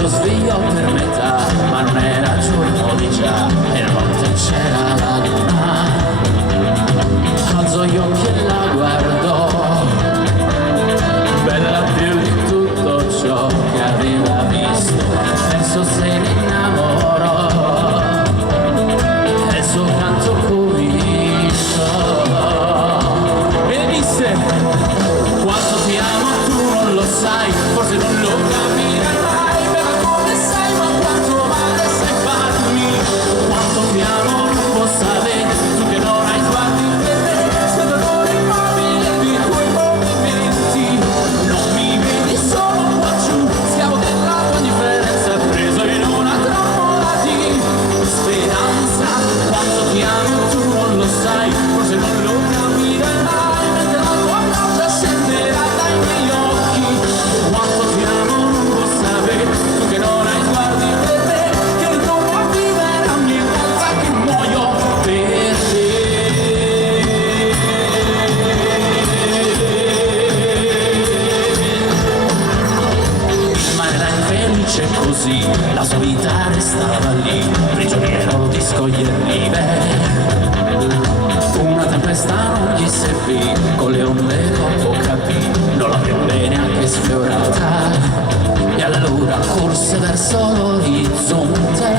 lo svegliò per metà, ma non era giorno di già, e notte c'era la luna. Alzò gli occhi e la guardò, bella più di tutto ciò che aveva visto, perso se ne innamorò, e il suo canto cominciò, e disse: quanto ti amo tu non lo sai, forse non lo capirai mai, bella come sei, ma quanto male sai farmi. Quanto ti amo non può sapere, tu che non hai sguardi per me, spettatore immobile di quei movimenti. Non mi vedi solo qua giù, schiavo della tua indifferenza, preso in una trappola di speranza. Quanto ti amo tu non lo sai, forse non lo capirai mai, mentre la tua faccia scenderà dai miei occhi. Quanto ti amo non può sapere, tu che non hai sguardi per me, che ritorno a vivere ogni volta che muoio per te. Ma era infelice così, la sua vita restava lì, prigioniero di scoglie e rive. Una tempesta non gli servì, con le onde dopo capì, non l'avrebbe neanche sfiorata, e allora corse verso l'orizzonte,